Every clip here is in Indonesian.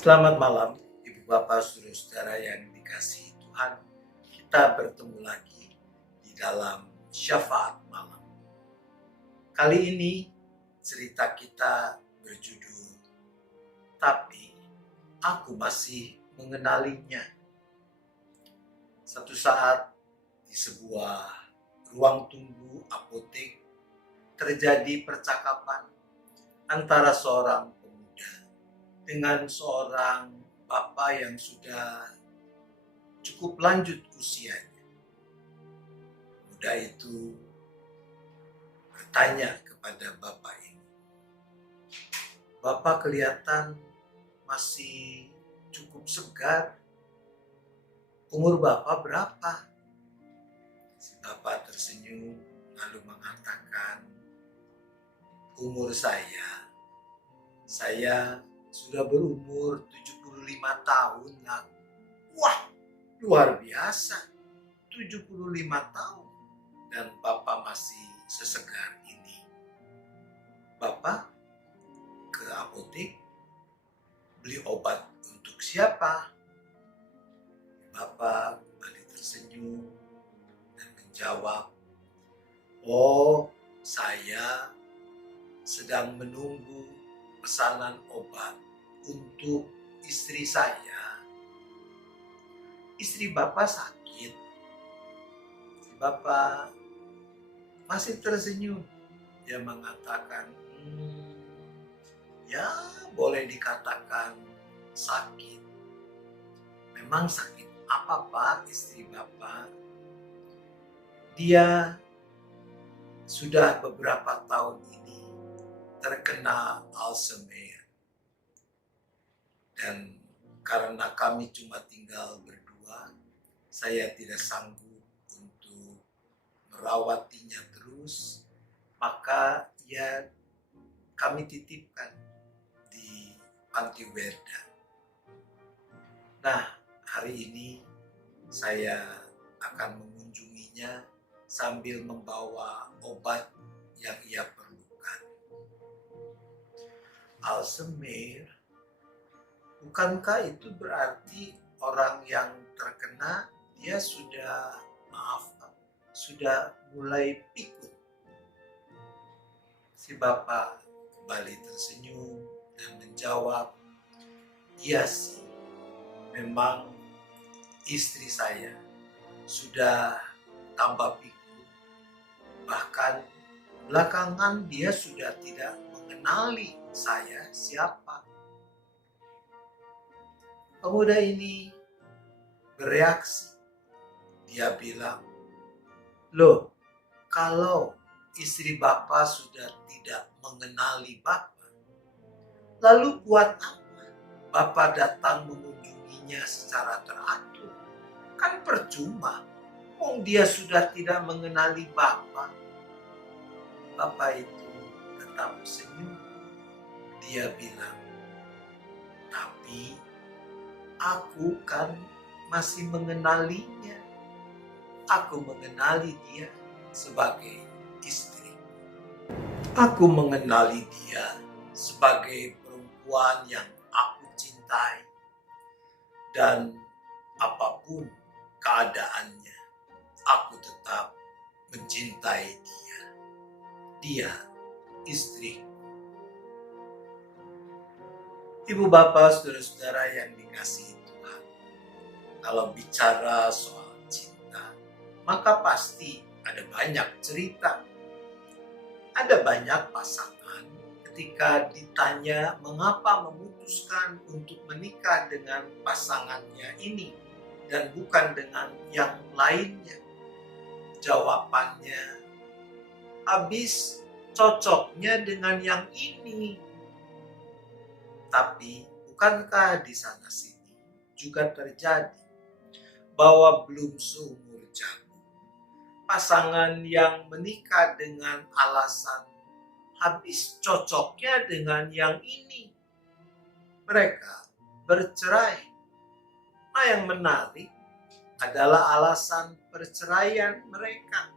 Selamat malam, Ibu Bapak Saudara-saudara yang dikasihi Tuhan. Kita bertemu lagi di dalam syafaat malam. Kali ini cerita kita berjudul Tapi Aku Masih Mengenalinya. Satu saat di sebuah ruang tunggu apotek terjadi percakapan antara seorang pemuda dengan seorang bapak yang sudah cukup lanjut usianya. Pemuda itu bertanya kepada bapak ini, "Bapak kelihatan masih cukup segar. Umur bapak berapa?" Si bapak tersenyum lalu mengatakan, "Umur saya sudah berumur 75 tahun, Nak." Wah, luar biasa. 75 tahun dan Bapak masih sesegar ini. Bapak ke apotek beli obat untuk siapa? Bapak kembali tersenyum dan menjawab, "Oh, saya sedang menunggu pesanan obat untuk istri saya." Istri Bapak sakit. Si Bapak masih tersenyum. Dia mengatakan, ya boleh dikatakan sakit. Memang sakit apa Pak istri Bapak? Dia sudah beberapa tahun ini terkena Alzheimer. Dan karena kami cuma tinggal berdua, saya tidak sanggup untuk merawatinya terus, maka ya kami titipkan di panti werda. Nah, hari ini saya akan mengunjunginya sambil membawa obat yang ia perlukan. Alzheimer, bukankah itu berarti orang yang terkena dia sudah mulai pikun? Si bapak kembali tersenyum dan menjawab, "Iya sih, memang istri saya sudah tambah pikun. Bahkan belakangan dia sudah tidak mengenali saya siapa." Pemuda ini bereaksi. Dia bilang, "Loh, kalau istri Bapak sudah tidak mengenali Bapak, lalu buat apa Bapak datang mengunjunginya secara teratur? Kan percuma, dia sudah tidak mengenali Bapak." Bapak itu tetap senyum. Dia bilang, "Tapi aku kan masih mengenalinya. Aku mengenali dia sebagai istri. Aku mengenali dia sebagai perempuan yang aku cintai. Dan apapun keadaannya, aku tetap mencintai dia. Dia istri." Ibu bapak saudara-saudara yang dikasihi Tuhan, kalau bicara soal cinta, maka pasti ada banyak cerita. Ada banyak pasangan ketika ditanya mengapa memutuskan untuk menikah dengan pasangannya ini dan bukan dengan yang lainnya. Jawabannya, habis cocoknya dengan yang ini. Tapi bukankah di sana sini juga terjadi bahwa belum seumur jagung pasangan yang menikah dengan alasan habis cocoknya dengan yang ini, mereka bercerai. Nah, yang menarik adalah alasan perceraian mereka.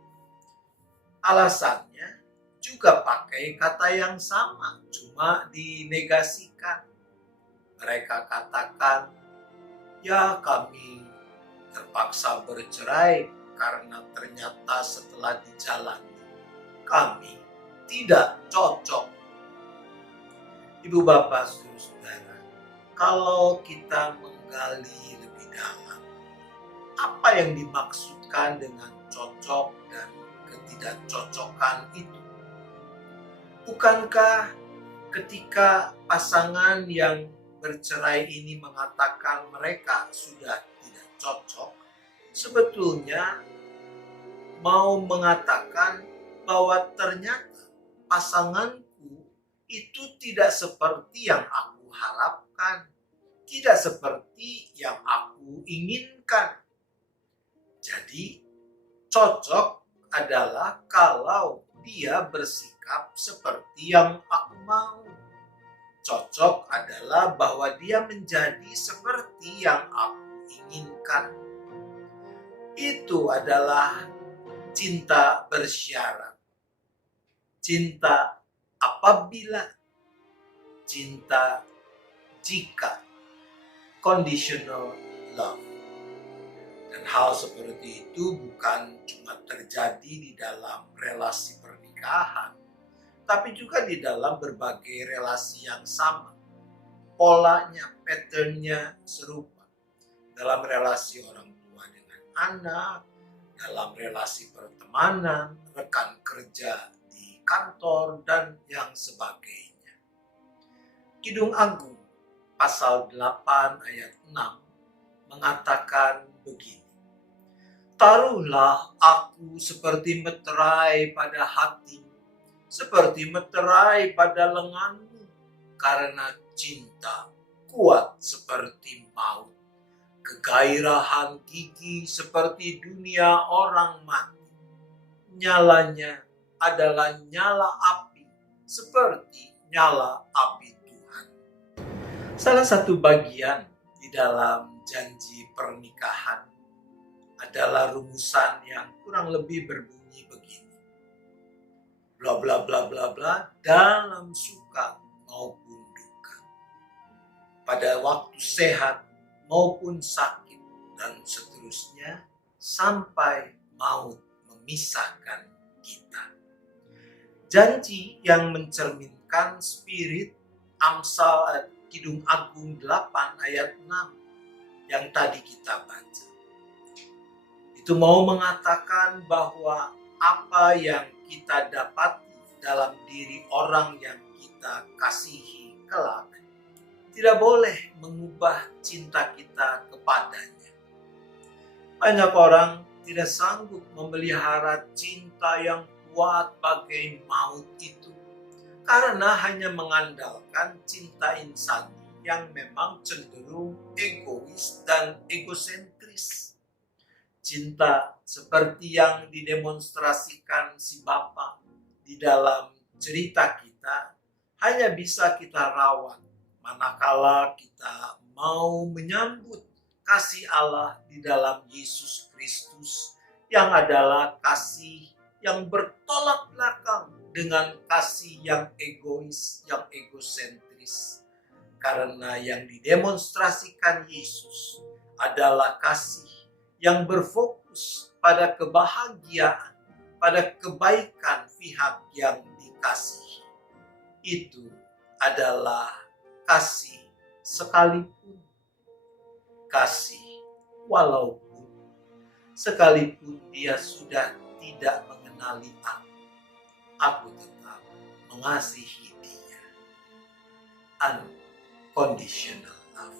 Alasannya juga pakai kata yang sama, cuma dinegasikan. Mereka katakan, "Ya, kami terpaksa bercerai karena ternyata setelah dijalani, kami tidak cocok." Ibu bapak saudara, kalau kita menggali lebih dalam, apa yang dimaksudkan dengan cocok dan ketidakcocokan itu? Bukankah ketika pasangan yang bercerai ini mengatakan mereka sudah tidak cocok, sebetulnya mau mengatakan bahwa ternyata pasanganku itu tidak seperti yang aku harapkan, tidak seperti yang aku inginkan. Jadi, cocok adalah kalau dia bersikap seperti yang aku mau. Cocok adalah bahwa dia menjadi seperti yang aku inginkan. Itu adalah cinta bersyarat. Cinta apabila, cinta jika, conditional love. Dan hal seperti itu bukan cuma terjadi di dalam relasi pernikahan, tapi juga di dalam berbagai relasi yang sama. Polanya, patternnya serupa. Dalam relasi orang tua dengan anak, dalam relasi pertemanan, rekan kerja di kantor, dan yang sebagainya. Kidung Agung pasal 8 ayat 6 mengatakan begini, "Taruhlah aku seperti meterai pada hatimu, seperti meterai pada lenganmu, karena cinta kuat seperti maut, kegairahan gigi seperti dunia orang mati. Nyalanya adalah nyala api, seperti nyala api Tuhan." Salah satu bagian di dalam janji pernikahan adalah rumusan yang kurang lebih berbunyi begini, bla bla bla bla bla, dalam suka maupun duka, pada waktu sehat maupun sakit, dan seterusnya sampai maut memisahkan kita. Janji yang mencerminkan spirit Amsal Kidung Agung 8 ayat 6 yang tadi kita baca. Itu mau mengatakan bahwa apa yang kita dapati dalam diri orang yang kita kasihi kelak tidak boleh mengubah cinta kita kepadanya. Banyak orang tidak sanggup memelihara cinta yang kuat bagai maut itu karena hanya mengandalkan cinta insani yang memang cenderung egois dan egosentris. Cinta seperti yang didemonstrasikan si Bapa di dalam cerita kita hanya bisa kita rawat manakala kita mau menyambut kasih Allah di dalam Yesus Kristus yang adalah kasih yang bertolak belakang dengan kasih yang egois, yang egosentris. Karena yang didemonstrasikan Yesus adalah kasih yang berfokus pada kebahagiaan, pada kebaikan pihak yang dikasihi. Itu adalah kasih sekalipun, kasih walaupun, sekalipun dia sudah tidak mengenali aku tetap mengasihi dia. Unconditional love.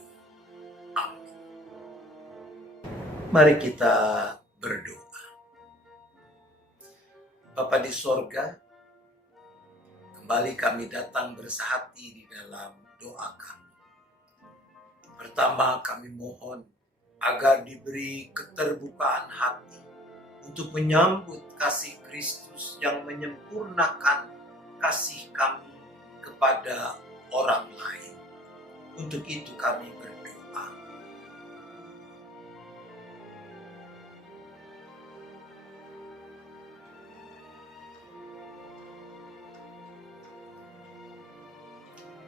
Amin. Mari kita berdoa. Bapa di sorga, kembali kami datang bersehati di dalam doa kami. Pertama, kami mohon agar diberi keterbukaan hati untuk menyambut kasih Kristus yang menyempurnakan kasih kami kepada orang lain. Untuk itu kami berdoa.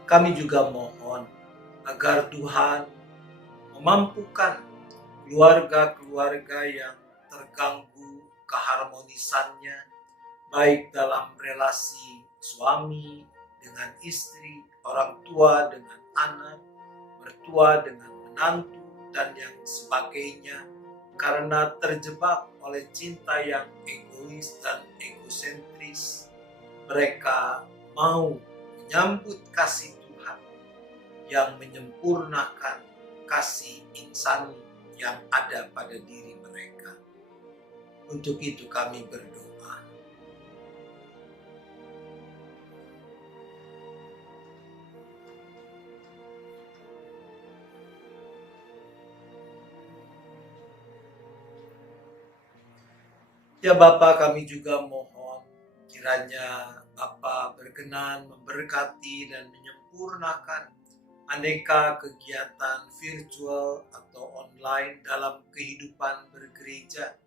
Kami juga mohon agar Tuhan memampukan keluarga-keluarga yang terganggu keharmonisannya, baik dalam relasi suami dengan istri, orang tua dengan anak, mertua dengan menantu, dan yang sebagainya, karena terjebak oleh cinta yang egois dan egosentris. Mereka mau menyambut kasih Tuhan yang menyempurnakan kasih insani yang ada pada diri mereka. Untuk itu kami berdoa. Ya Bapa, kami juga mohon kiranya Bapa berkenan memberkati dan menyempurnakan aneka kegiatan virtual atau online dalam kehidupan bergereja,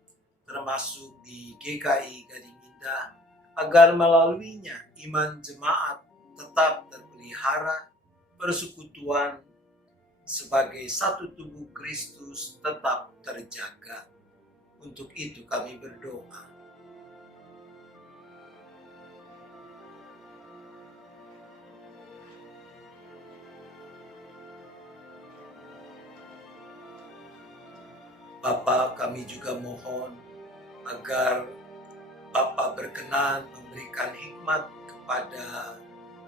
termasuk di GKI Gading Indah, agar melaluinya iman jemaat tetap terpelihara, persekutuan sebagai satu tubuh Kristus tetap terjaga. Untuk itu kami berdoa. Bapa, kami juga mohon agar Bapa berkenan memberikan hikmat kepada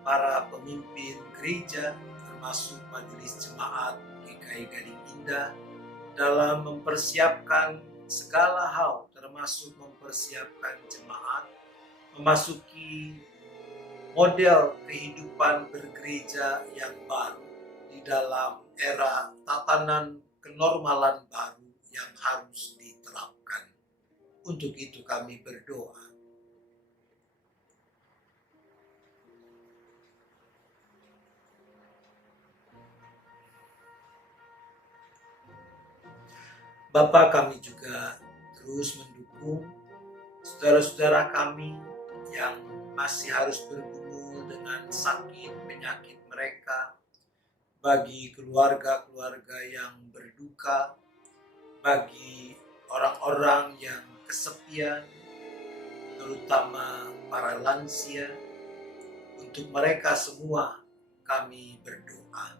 para pemimpin gereja, termasuk majelis jemaat GKI Gading Indah, dalam mempersiapkan segala hal, termasuk mempersiapkan jemaat memasuki model kehidupan bergereja yang baru di dalam era tatanan kenormalan baru yang harus diterapkan. Untuk itu kami berdoa. Bapa, kami juga terus mendukung saudara-saudara kami yang masih harus bergumul dengan sakit penyakit mereka, bagi keluarga-keluarga yang berduka, bagi orang-orang yang kesepian, terutama para lansia. Untuk mereka semua kami berdoa.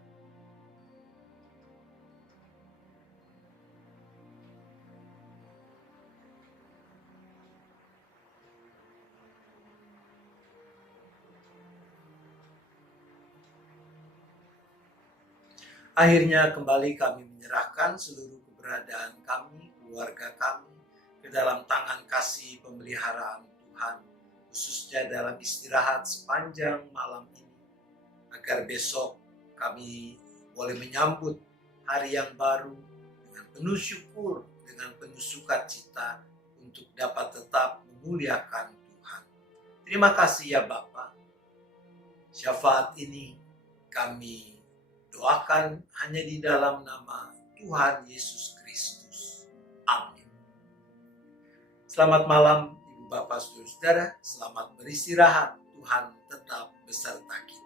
Akhirnya kembali kami menyerahkan seluruh keberadaan kami, keluarga kami, ke dalam tangan kasih pemeliharaan Tuhan, khususnya dalam istirahat sepanjang malam ini, agar besok kami boleh menyambut hari yang baru dengan penuh syukur, dengan penuh sukacita, untuk dapat tetap memuliakan Tuhan. Terima kasih ya Bapa. Syafaat ini kami doakan hanya di dalam nama Tuhan Yesus Kristus. Amin. Selamat malam Ibu Bapak Saudara-saudara, selamat beristirahat. Tuhan tetap beserta kita.